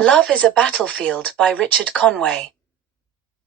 Love is a Battlefield by Richard Conway.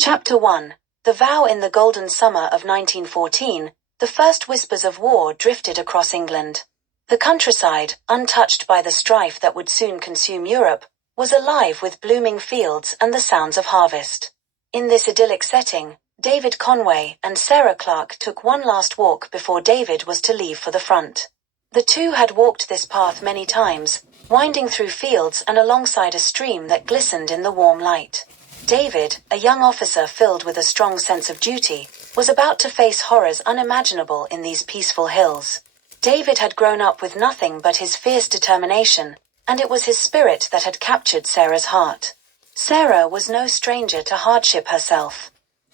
Chapter 1. The Vow. In the golden summer of 1914, the first whispers of war drifted across England. The countryside, untouched by the strife that would soon consume Europe, was alive with blooming fields and the sounds of harvest. In this idyllic setting, David Conway and Sarah Clark took one last walk before David was to leave for the front. The two had walked this path many times, winding through fields and alongside a stream that glistened in the warm light. David, a young officer filled with a strong sense of duty, was about to face horrors unimaginable in these peaceful hills. David had grown up with nothing but his fierce determination, and it was his spirit that had captured Sarah's heart. Sarah was no stranger to hardship herself.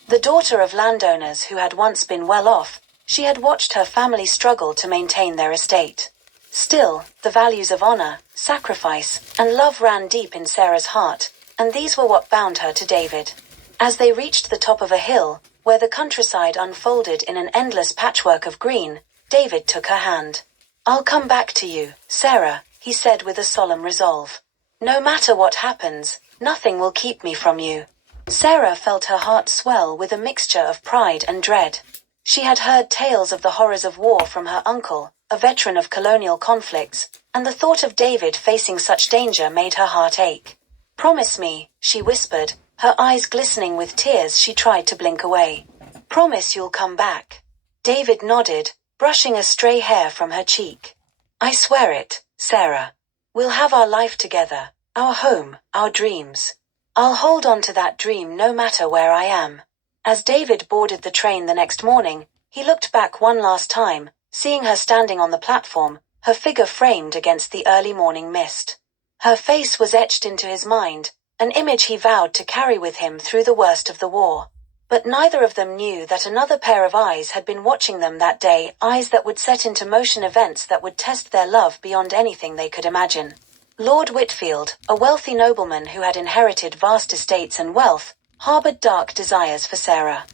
The daughter of landowners who had once been well off, she had watched her family struggle to maintain their estate. Still, the values of honor, sacrifice, and love ran deep in Sarah's heart, and these were what bound her to David. As they reached the top of a hill, where the countryside unfolded in an endless patchwork of green, David took her hand. "I'll come back to you, Sarah," he said with a solemn resolve. "No matter what happens, nothing will keep me from you." Sarah felt her heart swell with a mixture of pride and dread. She had heard tales of the horrors of war from her uncle, a veteran of colonial conflicts, and the thought of David facing such danger made her heart ache. "Promise me," she whispered, her eyes glistening with tears. She tried to blink away. "Promise you'll come back." David nodded, brushing a stray hair from her cheek. "I swear it, Sarah. We'll have our life together, our home, our dreams. I'll hold on to that dream no matter where I am." As David boarded the train the next morning, he looked back one last time, seeing her standing on the platform, her figure framed against the early morning mist. Her face was etched into his mind, an image he vowed to carry with him through the worst of the war. But neither of them knew that another pair of eyes had been watching them that day, eyes that would set into motion events that would test their love beyond anything they could imagine. Lord Whitfield, a wealthy nobleman who had inherited vast estates and wealth, harbored dark desires for Sarah.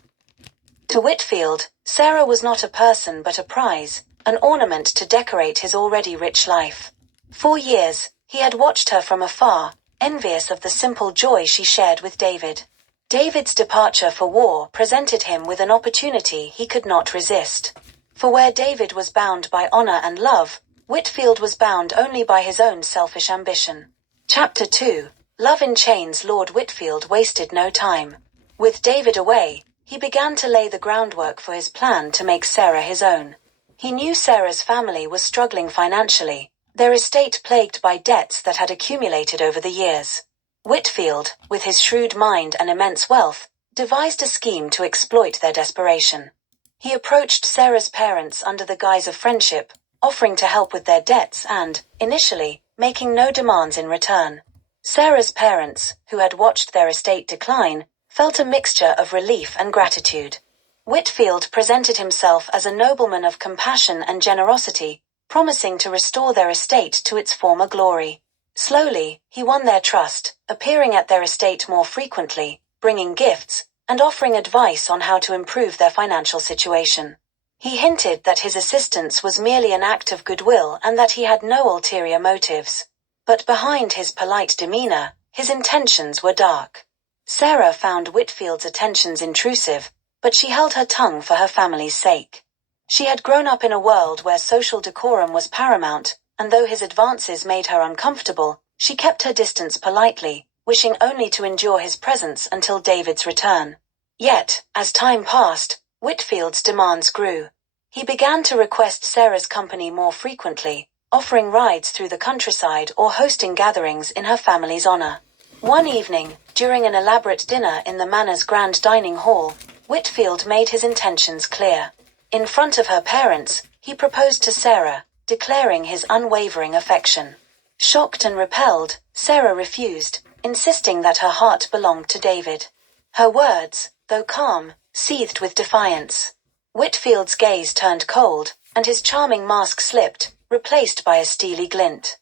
To Whitfield, Sarah was not a person but a prize, an ornament to decorate his already rich life. For years, he had watched her from afar, envious of the simple joy she shared with David. David's departure for war presented him with an opportunity he could not resist. For where David was bound by honor and love, Whitfield was bound only by his own selfish ambition. Chapter 2. Love in Chains. Lord Whitfield wasted no time. With David away, he began to lay the groundwork for his plan to make Sarah his own. He knew Sarah's family was struggling financially, their estate plagued by debts that had accumulated over the years. Whitfield, with his shrewd mind and immense wealth, devised a scheme to exploit their desperation. He approached Sarah's parents under the guise of friendship, offering to help with their debts and, initially, making no demands in return. Sarah's parents, who had watched their estate decline, felt a mixture of relief and gratitude. Whitfield presented himself as a nobleman of compassion and generosity, promising to restore their estate to its former glory. Slowly, he won their trust, appearing at their estate more frequently, bringing gifts, and offering advice on how to improve their financial situation. He hinted that his assistance was merely an act of goodwill and that he had no ulterior motives. But behind his polite demeanor, his intentions were dark. Sarah found Whitfield's attentions intrusive, but she held her tongue for her family's sake. She had grown up in a world where social decorum was paramount, and though his advances made her uncomfortable, she kept her distance politely, wishing only to endure his presence until David's return. Yet, as time passed, Whitfield's demands grew. He began to request Sarah's company more frequently, offering rides through the countryside or hosting gatherings in her family's honor. One evening, during an elaborate dinner in the manor's grand dining hall, Whitfield made his intentions clear. In front of her parents, he proposed to Sarah, declaring his unwavering affection. Shocked and repelled, Sarah refused, insisting that her heart belonged to David. Her words, though calm, seethed with defiance. Whitfield's gaze turned cold, and his charming mask slipped, replaced by a steely glint.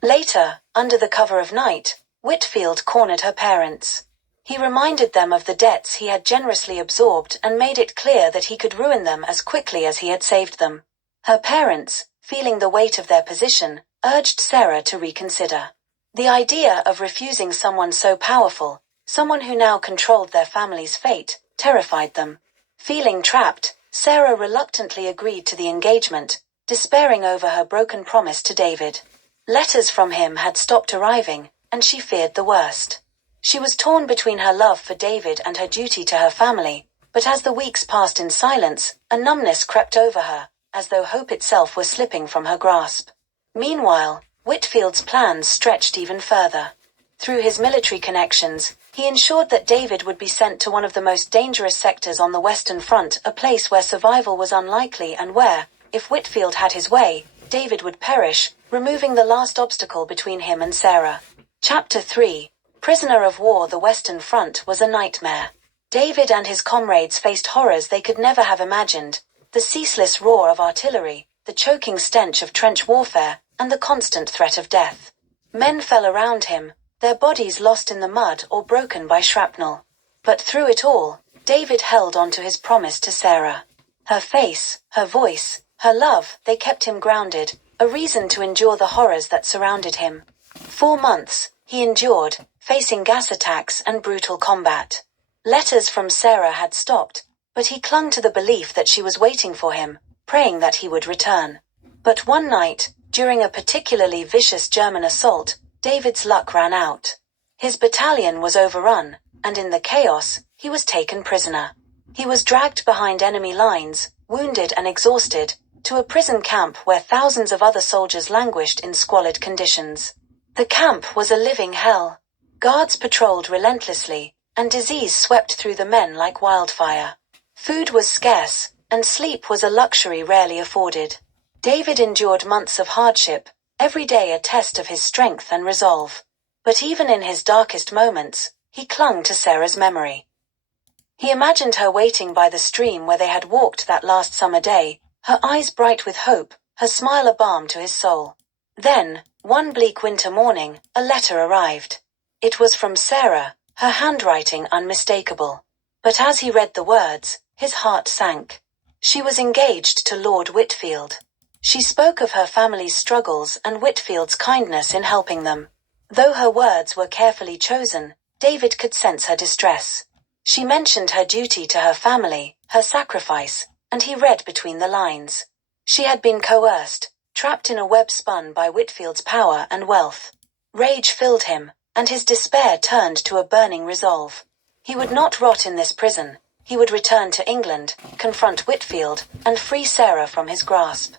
Later, under the cover of night, Whitfield cornered her parents. He reminded them of the debts he had generously absorbed and made it clear that he could ruin them as quickly as he had saved them. Her parents, feeling the weight of their position, urged Sarah to reconsider. The idea of refusing someone so powerful, someone who now controlled their family's fate, terrified them. Feeling trapped, Sarah reluctantly agreed to the engagement, despairing over her broken promise to David. Letters from him had stopped arriving, and she feared the worst. She was torn between her love for David and her duty to her family, but as the weeks passed in silence, a numbness crept over her, as though hope itself were slipping from her grasp. Meanwhile, Whitfield's plans stretched even further. Through his military connections, he ensured that David would be sent to one of the most dangerous sectors on the Western Front, a place where survival was unlikely and where, if Whitfield had his way, David would perish, removing the last obstacle between him and Sarah. Chapter 3. Prisoner of War. The Western Front was a nightmare. David and his comrades faced horrors they could never have imagined: the ceaseless roar of artillery, the choking stench of trench warfare, and the constant threat of death. Men fell around him, their bodies lost in the mud or broken by shrapnel. But through it all, David held on to his promise to Sarah. Her face, her voice, her love, they kept him grounded, a reason to endure the horrors that surrounded him. 4 months, he endured, facing gas attacks and brutal combat. Letters from Sarah had stopped, but he clung to the belief that she was waiting for him, praying that he would return. But one night, during a particularly vicious German assault, David's luck ran out. His battalion was overrun, and in the chaos, he was taken prisoner. He was dragged behind enemy lines, wounded and exhausted, to a prison camp where thousands of other soldiers languished in squalid conditions. The camp was a living hell. Guards patrolled relentlessly, and disease swept through the men like wildfire. Food was scarce, and sleep was a luxury rarely afforded. David endured months of hardship, every day a test of his strength and resolve. But even in his darkest moments, he clung to Sarah's memory. He imagined her waiting by the stream where they had walked that last summer day, her eyes bright with hope, her smile a balm to his soul. Then, one bleak winter morning, a letter arrived. It was from Sarah, her handwriting unmistakable. But as he read the words, his heart sank. She was engaged to Lord Whitfield. She spoke of her family's struggles and Whitfield's kindness in helping them. Though her words were carefully chosen, David could sense her distress. She mentioned her duty to her family, her sacrifice, and he read between the lines. She had been coerced, trapped in a web spun by Whitfield's power and wealth. Rage filled him, and his despair turned to a burning resolve. He would not rot in this prison. He would return to England, confront Whitfield, and free Sarah from his grasp.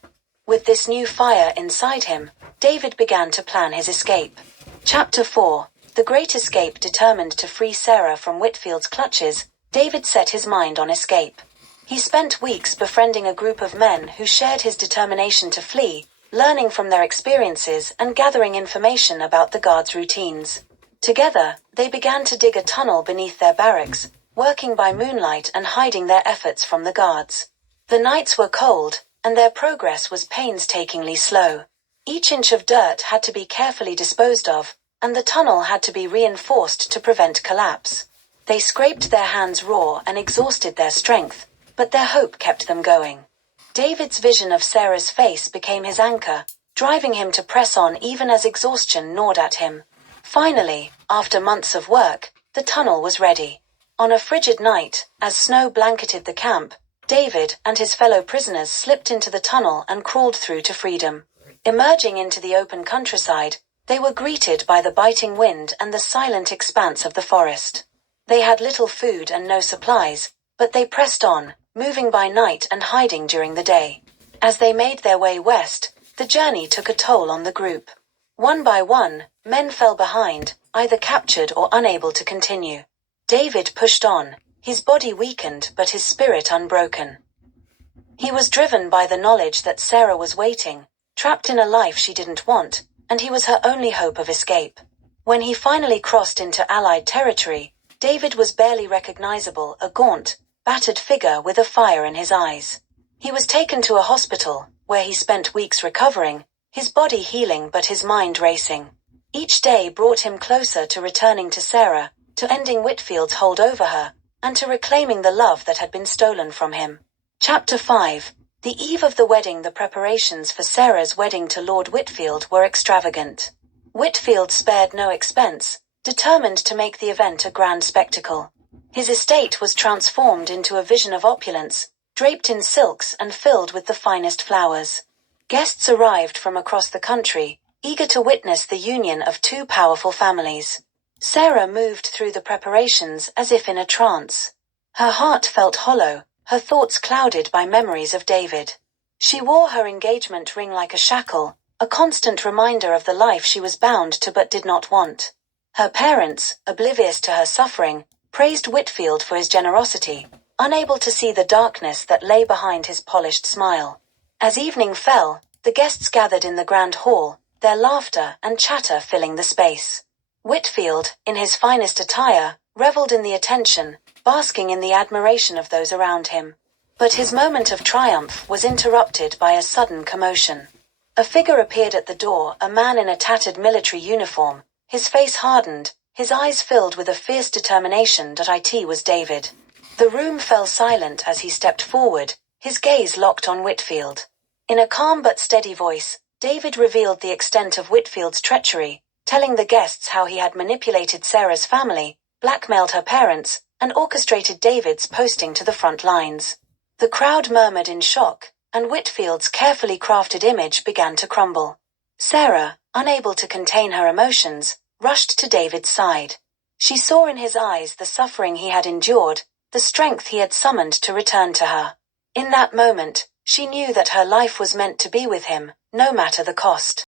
With this new fire inside him, David began to plan his escape. Chapter 4. The Great Escape. Determined to free Sarah from Whitfield's clutches, David set his mind on escape. He spent weeks befriending a group of men who shared his determination to flee, learning from their experiences and gathering information about the guards' routines. Together, they began to dig a tunnel beneath their barracks, working by moonlight and hiding their efforts from the guards. The nights were cold, and their progress was painstakingly slow. Each inch of dirt had to be carefully disposed of, and the tunnel had to be reinforced to prevent collapse. They scraped their hands raw and exhausted their strength, but their hope kept them going. David's vision of Sarah's face became his anchor, driving him to press on even as exhaustion gnawed at him. Finally, after months of work, the tunnel was ready. On a frigid night, as snow blanketed the camp, David and his fellow prisoners slipped into the tunnel and crawled through to freedom. Emerging into the open countryside, they were greeted by the biting wind and the silent expanse of the forest. They had little food and no supplies, but they pressed on, moving by night and hiding during the day. As they made their way west, the journey took a toll on the group. One by one, men fell behind, either captured or unable to continue. David pushed on, his body weakened but his spirit unbroken. He was driven by the knowledge that Sarah was waiting, trapped in a life she didn't want, and he was her only hope of escape. When he finally crossed into Allied territory, David was barely recognizable, a gaunt, battered figure with a fire in his eyes. He was taken to a hospital, where he spent weeks recovering, his body healing but his mind racing. Each day brought him closer to returning to Sarah, to ending Whitfield's hold over her, and to reclaiming the love that had been stolen from him. Chapter 5. The eve of the wedding. The preparations for Sarah's wedding to Lord Whitfield were extravagant. Whitfield spared no expense, determined to make the event a grand spectacle. His estate was transformed into a vision of opulence, draped in silks and filled with the finest flowers. Guests arrived from across the country, eager to witness the union of two powerful families. Sarah moved through the preparations as if in a trance. Her heart felt hollow, her thoughts clouded by memories of David. She wore her engagement ring like a shackle, a constant reminder of the life she was bound to but did not want. Her parents, oblivious to her suffering, praised Whitfield for his generosity, unable to see the darkness that lay behind his polished smile. As evening fell, the guests gathered in the grand hall, their laughter and chatter filling the space. Whitfield, in his finest attire, reveled in the attention, basking in the admiration of those around him. But his moment of triumph was interrupted by a sudden commotion. A figure appeared at the door, a man in a tattered military uniform, his face hardened, his eyes filled with a fierce determination that it was David. The room fell silent as he stepped forward, his gaze locked on Whitfield. In a calm but steady voice, David revealed the extent of Whitfield's treachery, telling the guests how he had manipulated Sarah's family, blackmailed her parents, and orchestrated David's posting to the front lines. The crowd murmured in shock, and Whitfield's carefully crafted image began to crumble. Sarah, unable to contain her emotions, rushed to David's side. She saw in his eyes the suffering he had endured, the strength he had summoned to return to her. In that moment, she knew that her life was meant to be with him, no matter the cost.